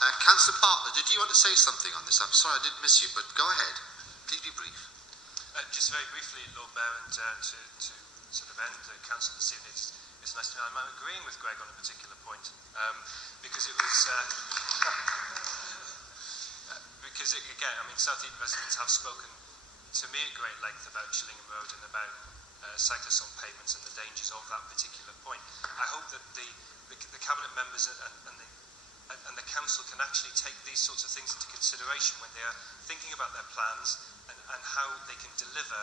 Councillor Bartlett, did you want to say something on this? I'm sorry I did miss you, but go ahead. Please be brief. Just very briefly, Lord Mayor, and to sort of end the council this evening, it's nice to know I'm agreeing with Greg on a particular point, because it was because again, I mean, South East residents have spoken to me at great length about Chillingham Road and about cyclists on pavements and the dangers of that particular point. I hope that the cabinet members and the council can actually take these sorts of things into consideration when they are thinking about their plans and how they can deliver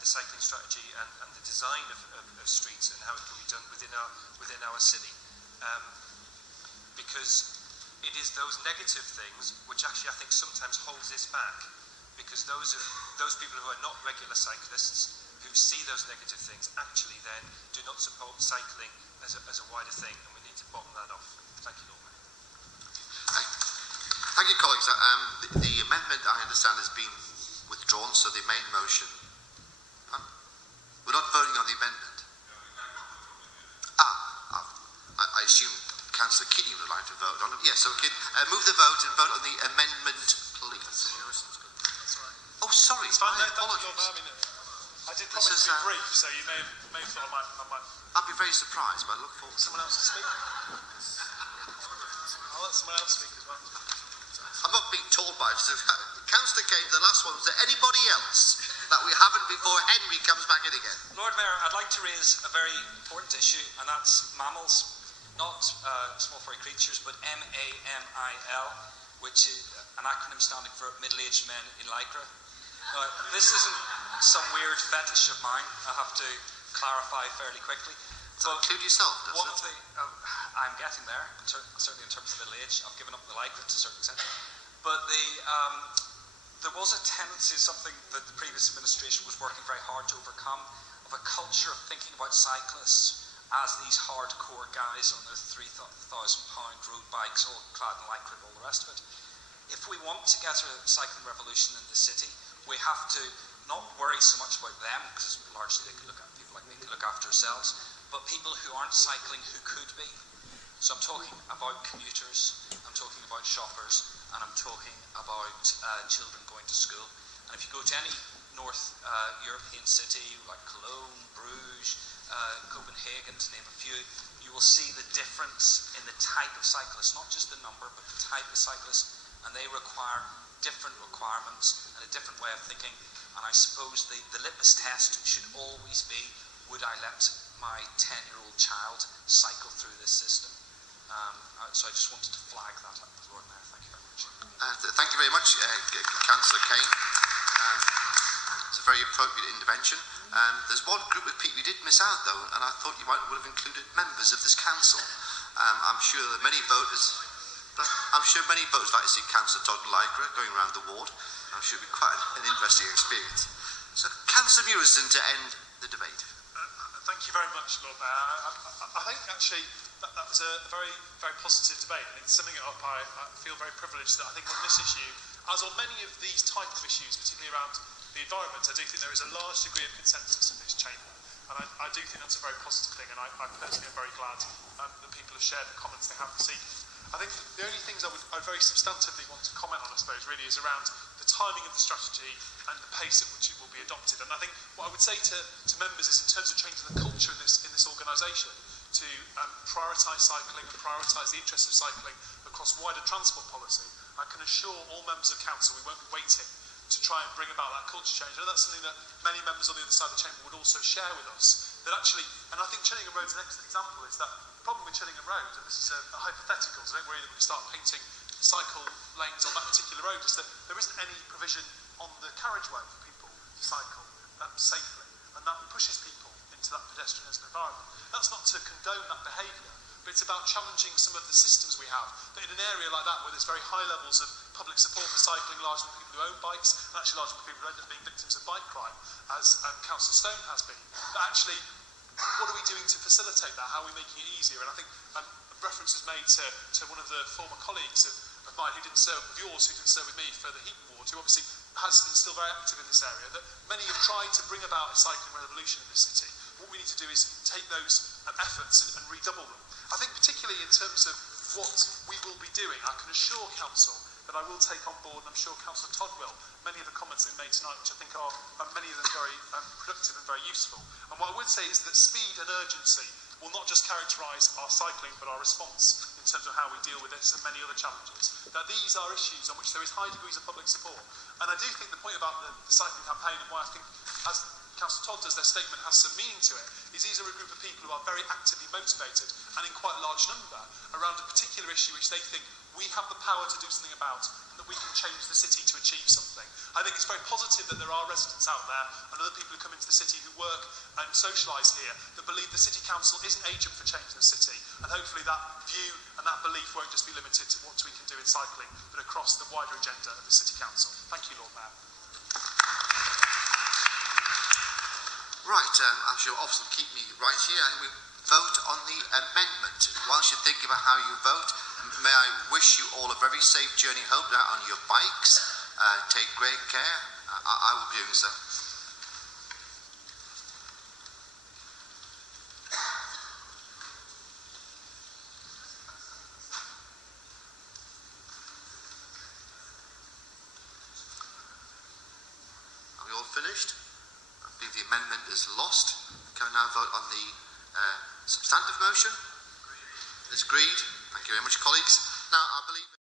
the cycling strategy and the design of streets and how it can be done within our city. Because it is those negative things which actually I think sometimes holds this back, because those people who are not regular cyclists who see those negative things actually then do not support cycling as a wider thing, and we need to bottom that off. Thank you, Lord Mayor. Thank you, colleagues. The amendment, I understand, has been withdrawn, so the main motion... We're not voting on the amendment. I assume Councillor Keating would like to vote on it. Yes, so we can move the vote and vote on the amendment, please. Oh, sorry. It's fine. My No, apologies. I did promise to be brief, so you may have thought I might... I'd be very surprised, but I look forward to someone else to speak. I'll let someone else speak as well. I'm not being told by Councillor Kane, the last one. Was there anybody else that we haven't before Henry comes back in again? Lord Mayor, I'd like to raise a very important issue, and that's mammals. Not small furry creatures, but MAMIL, which is an acronym standing for middle-aged men in lycra. This isn't some weird fetish of mine, I have to clarify fairly quickly. Does that include yourself, does it? I'm getting there, certainly in terms of middle age. I've given up the lycra to a certain extent. But there was a tendency, something that the previous administration was working very hard to overcome, of a culture of thinking about cyclists as these hardcore guys on their £3,000 road bikes, all clad in lycra and all the rest of it. If we want to get a cycling revolution in the city, we have to not worry so much about them, because largely they can look at people like me, can look after ourselves, but people who aren't cycling who could be. So I'm talking about commuters, I'm talking about shoppers, and I'm talking about children going to school. And if you go to any North European city like Cologne, Bruges, Copenhagen, to name a few, you will see the difference in the type of cyclists, not just the number, but the type of cyclists, and they require different requirements and a different way of thinking. And I suppose the litmus test should always be, would I let my 10-year-old child cycle through this system? So I just wanted to flag that up, Lord Mayor. Thank you very much. Thank you very much, Councillor Kane. It's a very appropriate intervention. There's one group of people you did miss out, though, and I thought you would have included members of this council. I'm sure that many voters like to see Councillor Todd and Lycra going around the ward. I'm sure it'll be quite an interesting experience. So, Councillor Murison to end the debate. Thank you very much, Lord Mayor. I think actually that was a very, very positive debate, and in summing it up, I feel very privileged that I think on this issue, as on many of these type of issues, particularly around the environment, I do think there is a large degree of consensus in this chamber, and I do think that's a very positive thing, and I personally am very glad that people have shared the comments they have this evening. I think the only things I very substantively want to comment on, I suppose, really is around the timing of the strategy and the pace at which it will be adopted. And I think what I would say to members is, in terms of changing the culture in this organisation, to prioritise cycling and prioritise the interests of cycling across wider transport policy, I can assure all members of council we won't be waiting to try and bring about that culture change. And that's something that many members on the other side of the chamber would also share with us. That actually, and I think Chillingham Road's an excellent example, is that the problem with Chillingham Road, and this is a hypothetical, so don't worry that we start painting cycle lanes on that particular road, is that there isn't any provision on the carriageway for people to cycle safely, and that pushes people into that pedestrian environment. That's not to condone that behaviour, but it's about challenging some of the systems we have, that in an area like that where there's very high levels of public support for cycling, largely for people who own bikes, and actually largely for people who end up being victims of bike crime, as Councillor Stone has been, that actually, what are we doing to facilitate that? How are we making it easier? And I think reference was made to one of the former colleagues of mine who didn't serve with yours, who didn't serve with me for the heat ward, who obviously has been still very active in this area, that many have tried to bring about a cycling revolution in this city. What we need to do is take those efforts and redouble them. I think particularly in terms of what we will be doing. I can assure Council that I will take on board, and I'm sure Councillor Todd will, many of the comments they made tonight, which I think are many of them very productive and very useful. And what I would say is that speed and urgency will not just characterise our cycling, but our response in terms of how we deal with this and many other challenges. That these are issues on which there is high degrees of public support. And I do think the point about the cycling campaign and why I think, as Councillor Todd does, their statement has some meaning to it, is these are a group of people who are very actively motivated, and in quite a large number, around a particular issue which they think we have the power to do something about, and that we can change the city to achieve something. I think it's very positive that there are residents out there and other people who come into the city who work and socialise here that believe the City Council is an agent for changing the city, and hopefully that view and that belief won't just be limited to what we can do in cycling, but across the wider agenda of the City Council. Thank you, Lord Mayor. Right, I shall obviously keep me right here, and we vote on the amendment. Whilst you think about how you vote, may I wish you all a very safe journey home now on your bikes. Take great care. I will be doing so. Are we all finished? I believe the amendment is lost. Can we now vote on the substantive motion? It's agreed. Thank you very much, colleagues. Now, I believe...